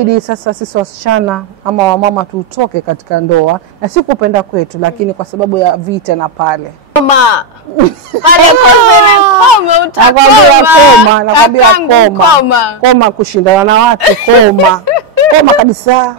Ili sasa sisi wasichana ama wamama tutoke katika ndoa na si kupenda kwetu lakini kwa sababu ya vita na pale. Koma. Pale koma utakoma. Nakwambia koma. Koma kushinda wanawake koma. Koma kabisa.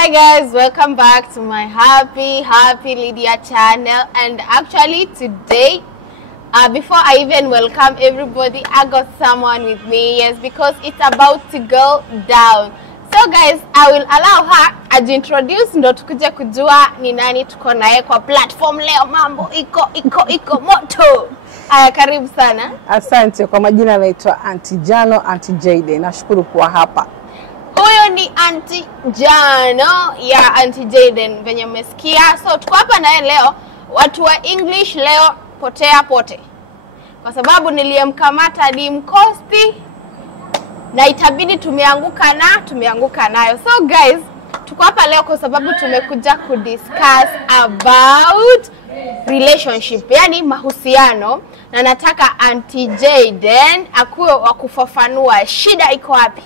Hi guys, welcome back to my happy Lydia channel. And actually today, before I even welcome everybody, I got someone with me. Yes, because it's about to go down. So guys, I will allow her ajiintroduce ndo tukuje kujua ni nani tuko naye kwa platform leo. Mambo iko moto. Aya, karibu sana. Asante. Kwa majina naitwa Auntie Jano, Auntie Jayden. Nashukuru kuwa hapa. Huyo ni Auntie Jano ya Auntie Jayden venye mmesikia. So tuko hapa naye leo, watu wa English leo potea pote. Kwa sababu niliyemkamata ni mkosti na itabidi tumeanguka nayo. So guys, tuko hapa leo kwa sababu tumekuja kudiscuss about relationship, yani mahusiano, na nataka Auntie Jayden akuwe wa kufafanua shida iko wapi.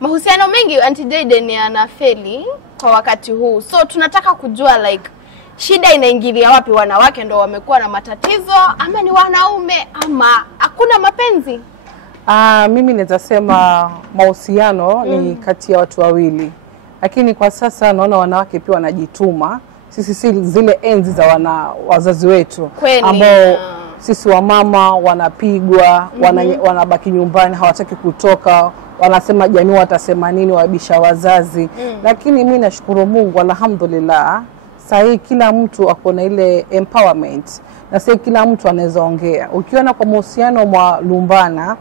Mahusiano mengi Auntie Jayden yanafeli kwa wakati huu. So tunataka kujua like shida inaingilia wapi, wanawake ndo wamekuwa na matatizo ama ni wanaume ama hakuna mapenzi? Mimi nitasema mahusiano ni kati ya watu wawili. Lakini kwa sasa naona wanawake pia wanajituma. Sisi si zile enzi za wazazi wetu ambao sisi wamama wanapigwa, wanabaki nyumbani, hawataki kutoka. Wanasema jamii watasema nini, wabisha wazazi. Lakini mimi nashukuru Mungu, alhamdulillah, sasa kila mtu akona ile empowerment na sasa kila mtu anaweza ongea. Ukiona kwa mahusiano mwa lumbana,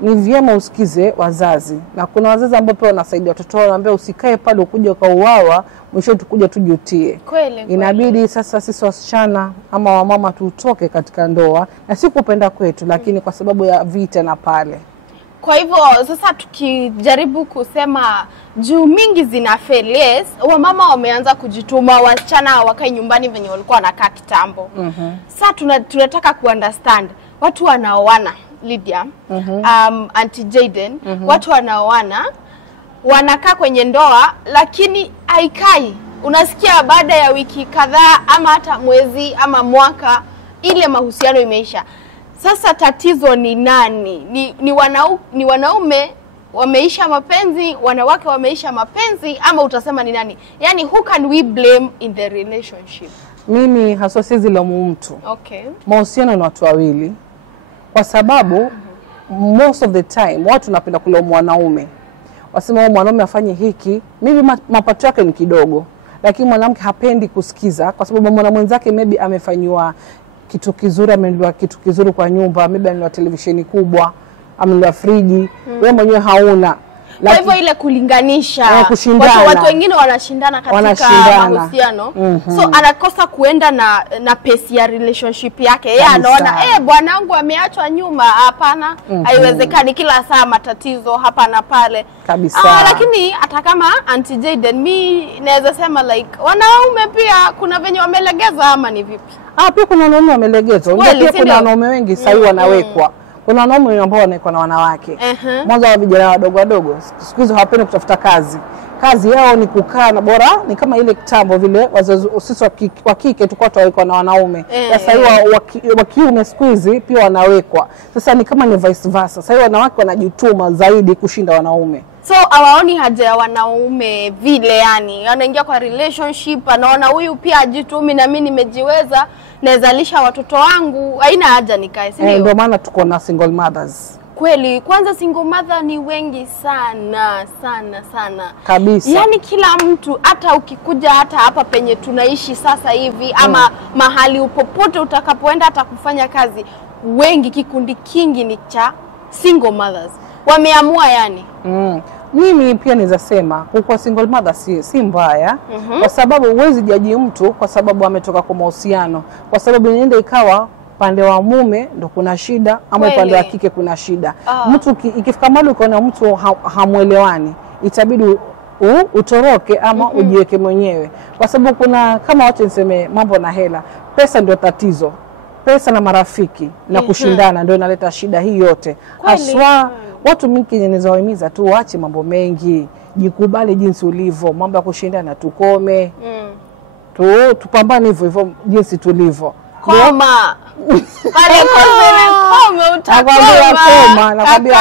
ni vyema usikize wazazi. Na kuna wazazi ambao pia wanasaidia watoto wao, wanaambia usikae pale ukuje ukauawa, mwisho tukuje tujutie. Kweli. Inabidi sasa sisi wasichana ama wamama tutoke katika ndoa na si kupenda kwetu lakini kwa sababu ya vita na pale. Kwa hivyo sasa tukijaribu kusema juu mingi zinafeli, yes, wamama wameanza kujituma, wasichana wakae nyumbani venye walikuwa wanakaa kitambo. Sasa tunataka kuunderstand watu wanaoana, Lydia, Auntie Jayden, watu wanaoana wanakaa kwenye ndoa lakini haikai. Unasikia baada ya wiki kadhaa ama hata mwezi ama mwaka ile mahusiano imeisha. Sasa tatizo ni nani? Ni wanaume wameisha mapenzi, wanawake wameisha mapenzi, ama utasema ni nani? Yani who can we blame in the relationship? Mimi haswa siwezi laumu mtu. Okay. Mahusiano ni watu wawili. Kwa sababu most of the time watu wanapenda kulaumu wanaume. Wasema mwanaume afanye hiki, maybe mapato yake ni kidogo, lakini mwanamke hapendi kusikiza kwa sababu mwanamwenzake maybe amefanywa kitu kizuri, amenunua kitu kizuri kwa nyumba, maybe amenunua televisheni kubwa, amenunua friji, wewe mwenyewe hauna. Kwa hivyo ile kulinganisha, watu wengine wanashindana katika mahusiano. So anakosa kuenda na pace ya relationship yake. Yeye anaona bwana wangu ameachwa nyuma. Hapana, haiwezekani, kila saa matatizo hapa na pale. Kabisa. Lakini hata kama Auntie Jayden, mimi naweza sema like wanaume pia kuna venye wamelegeza ama ni vipi? Pia kuna wanaume wamelegezwa. Ndio, kuna wanaume wengi sasa wanawekwa. Kuna wanaume ambao wanaikuwa na wanawake. Mwanzo wa vijana wadogo siku hizo hawapendi kutafuta kazi. Kazi yao ni kukaa na bora, ni kama ile kitambo vile wazazi sisi wa kike tulikuwa tuwekwa na wanaume. Sasa hiyo wa kiume siku hizi pia wanawekwa. Sasa ni kama ni vice versa. Sasa hiyo wanawake wanajituma zaidi kushinda wanaume. So hawaoni haja ya wanaume vile, yani anaingia kwa relationship anaona huyu pia ajitumi na mimi nimejiweza, nazalisha watoto wangu, haina haja nikae, si ndio? Ndio maana tuko na single mothers. Kweli, kwanza single mother ni wengi sana Kabisa. Yani kila mtu, hata ukikuja hata hapa penye tunaishi sasa hivi ama mahali upopote utakapoenda hata kufanya kazi, wengi, kikundi kingi ni cha single mothers. Wameamua yani. Mimi pia naweza sema kwa single mother si mbaya, kwa sababu huwezi jaji mtu kwa sababu ametoka kwa mahusiano, kwa sababu inaenda ikawa pande wa mume ndo kuna shida ama pande wa kike kuna shida. Mtu ikifika mahali ukaona mtu hamuelewani, itabidi utoroke ama ujiweke mwenyewe, kwa sababu kuna kama watu niseme mambo na hela, pesa ndio tatizo. Pesa na marafiki na kushindana ndio inaleta shida hii yote. Haswa watu mingi ninawahimiza tu waache mambo mengi, jikubali jinsi ulivyo, mambo ya kushindana tukome. Tupambane hivyo jinsi tulivyo. Koma. Pale koma utakoma. Nakwambia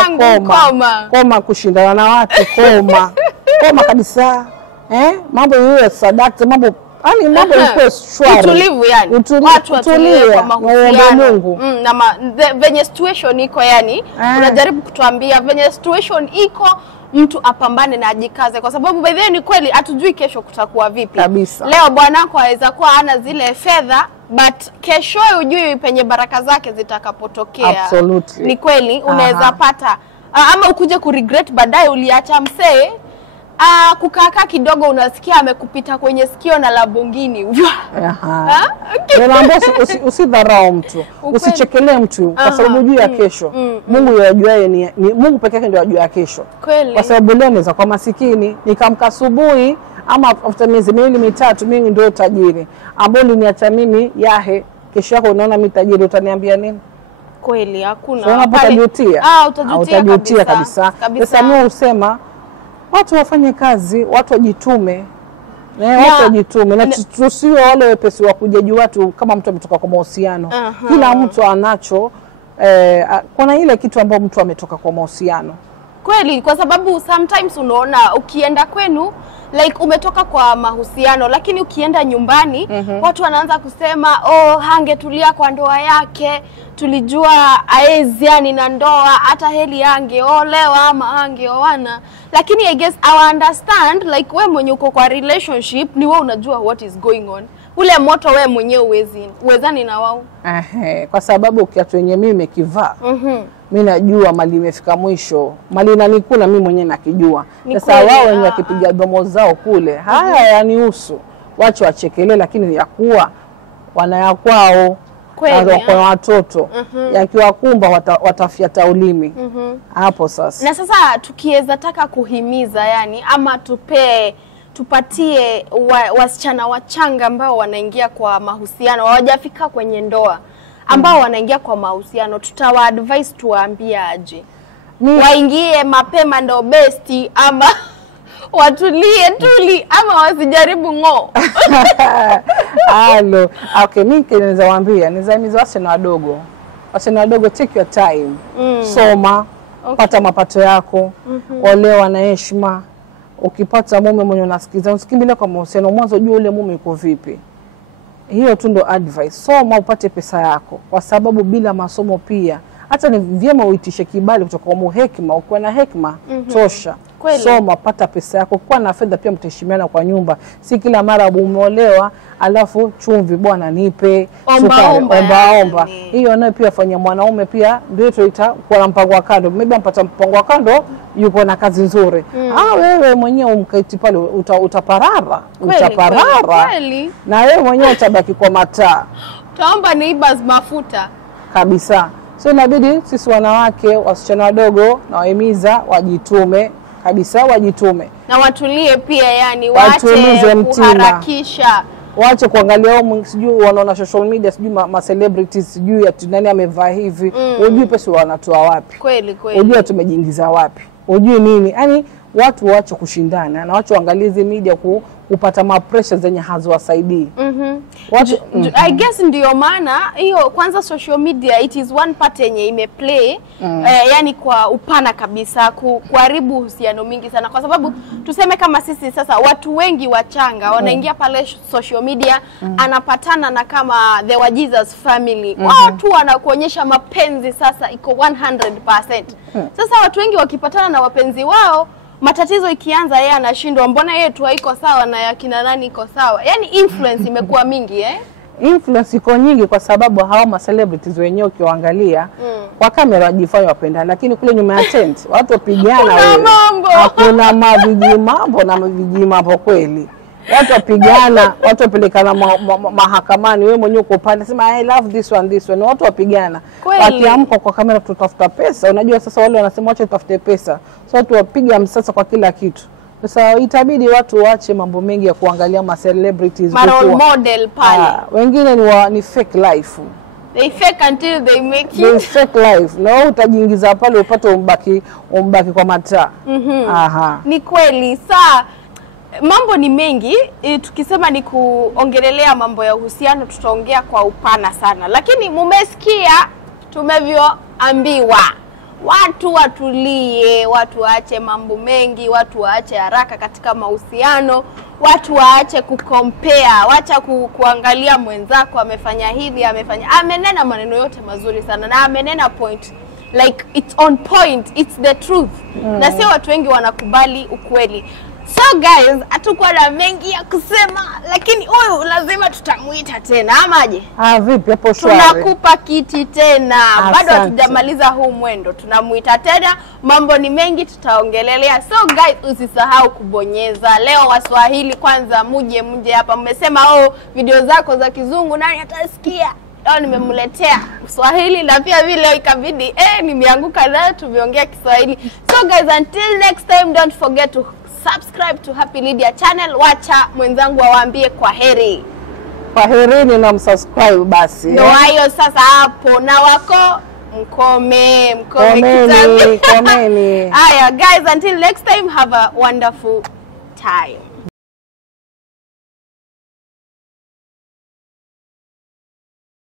koma. Koma kushindana na watu, koma. Koma kabisa. Mambo hiyo sadaka, mambo mambo yako shwari. Utulivu yani. Watu watulie kwa mahusiano. Venye situation iko yani, unajaribu kutuambia venye situation iko, mtu apambane na ajikaze, kwa sababu by the way ni kweli hatujui kesho kutakuwa vipi. Kabisa. Leo bwanako aweza kuwa hana zile fedha, but kesho hujui penye baraka zake zitakapotokea. Absolutely. Ni kweli unaweza pata ama ukuje kuregret baadaye uliacha msee. Kukaa kidogo unasikia amekupita kwenye sikio na Lamborghini. Naomba usidharau mtu, usichekelee mtu kwa sababu juu ya kesho. Mungu yajuaye ni Mungu pekee yake ndio ajua kesho. Kweli. Kwa sababu leo naweza kwa masikini nikamka asubuhi ama after miezi 2-3 mimi ndio tajiri. Ambao niacha mimi yahe, kesho yako unaona mimi tajiri, utaniambia nini? Kweli hakuna. So unapotajutia. Utajutia kabisa. Sasa mimi usema watu wafanye kazi, watu wajitume. Watu wajitume na tusio wale wepesi wa kujajua watu kama mtu ametoka kwa mahusiano. Kila mtu anacho kuna ile kitu ambacho mtu ametoka kwa mahusiano. Kweli, kwa sababu sometimes unaona ukienda kwenu like umetoka kwa mahusiano, lakini ukienda nyumbani watu wanaanza kusema hangetulia kwa ndoa yake, tulijua aezi yani na ndoa, hata heli angeolewa ama angeoana. Lakini I guess I understand, like we mwenye uko kwa relationship ni wewe unajua what is going on. Ule moto wewe mwenyewe uwezani na wao. Kwa sababu ukiatu wenye mimi nimekivaa. Mimi najua mali imefika mwisho. Mali inanikula mimi mwenyewe nakijua. Sasa wao wenye wakipiga domo zao kule, haya yanihusu. Wacho wachekelee, lakini yakuwa wanayakwao. Kwa watoto yakiwakumba watafiata ulimi. Hapo sasa. Na sasa tukiweza taka kuhimiza yani ama tupatie wasichana wachanga ambao wanaingia kwa mahusiano, hawajafika kwenye ndoa, ambao wanaingia kwa mahusiano, tutawa-advise tuwaambie aje? Waingie mapema ndo besti ama watulie tuli ama wasijaribu ngo? Okay, mimi naweza waambia, naweza wasichana wadogo. Wasichana wadogo, take your time. Soma, pata mapato yako, olewa na heshima. Ukipata mume mwenye unasikiza, usikimbilie kwa mahusiano, mwanzo jua ule mume yuko vipi. Hiyo tu ndo advice. Soma upate pesa yako, kwa sababu bila masomo pia hata ni vyema uitishe kibali kutoka kwa hekima. Ukiwa na hekima tosha. Kweli. Soma, pata pesa yako, kwa na fedha pia mtaheshimiana kwa nyumba. Si kila mara umeolewa alafu chumvi bwana nipe, omba. Hiyo nayo pia fanya mwanaume pia ndio tuita kwa mpango wa kando. Maybe mpata mpango wa kando yuko na kazi nzuri. Wewe mwenyewe umkaiti pale utaparara. Kweli. Na wewe mwenyewe utabaki kwa mataa. Utaomba neighbors mafuta. Kabisa. So inabidi sisi wanawake, wasichana wadogo na wahimiza wajitume kabisa, wajitume. Na watulie pia yani, waache kuharakisha. Waache kuangalia sijui wanaona social media, sijui ma celebrities, sijui ati nani amevaa hivi. Unajui pesa wanatoa wapi? Kweli. Unajui tumejiingiza wapi? Unajui nini? Yaani watu waache kushindana na watu waangalize media kupata pressure zenye haziwasaidii. I guess ndio maana hiyo kwanza social media it is one part yenye imeplay yani kwa upana kabisa kuharibu uhusiano mingi sana, kwa sababu tuseme kama sisi sasa watu wengi wachanga wanaingia pale social media, anapatana na kama the wa Jesus family, watu wanakuonyesha mapenzi sasa iko 100%. Sasa watu wengi wakipatana na wapenzi wao, matatizo ikianza yeye anashindwa, mbona yeye tu haiko sawa na yakina nani iko sawa. Yani influence imekuwa mingi Influence iko nyingi kwa sababu hao ma celebrities wenyewe ukiwaangalia kwa kamera wajifanya wapenda, lakini kule nyuma ya tent watu wapigana wewe. Hakuna mambo kweli. Watu wapigana, watu wapelekana mahakamani, wewe mwenyewe uko pale sema I love this one. Watu wapigana. Wakiamka kwa kamera tutafuta pesa. Unajua sasa wale wanasema wacha tutafute pesa. So watu wapiga msasa kwa kila kitu. Sasa itabidi watu waache mambo mengi ya kuangalia ma celebrities role model pale. Wengine ni fake life. They fake until they make you. They fake life. Na utajiingiza pale upate umbaki kwa mataa. Aha. Ni kweli. Saa mambo ni mengi, tukisema ni kuongelelea mambo ya uhusiano tutaongea kwa upana sana. Lakini mumesikia tumevyoambiwa. Watu watulie, watu waache mambo mengi, watu waache haraka katika mahusiano, watu waache kucompare, wacha kuangalia mwenzako amefanya hivi, amenena maneno yote mazuri sana na amenena point like it's on point, it's the truth. Na sio watu wengi wanakubali ukweli. So guys, hatakuwa na mengi ya kusema, lakini huyu lazima tutamuita tena amaje? Vipi hapo shwari? Tunakupa kiti tena. Bado hatujamaliza huu mwendo. Tunamuita tena. Mambo ni mengi tutaongelelea. So guys, usisahau kubonyeza. Leo Waswahili kwanza muje hapa. Mmesema video zako za kizungu nani atasikia? Leo nimemletea Kiswahili na pia vile ikabidi nimeanguka nayo tumeongea Kiswahili. So guys, until next time, don't forget to subscribe to Happy Lydia channel. Wacha mwenzangu awaambie kwa herini na msubscribe basi. Ndio hayo sasa hapo na wako mkome komeni. Haya guys, until next time, have a wonderful time.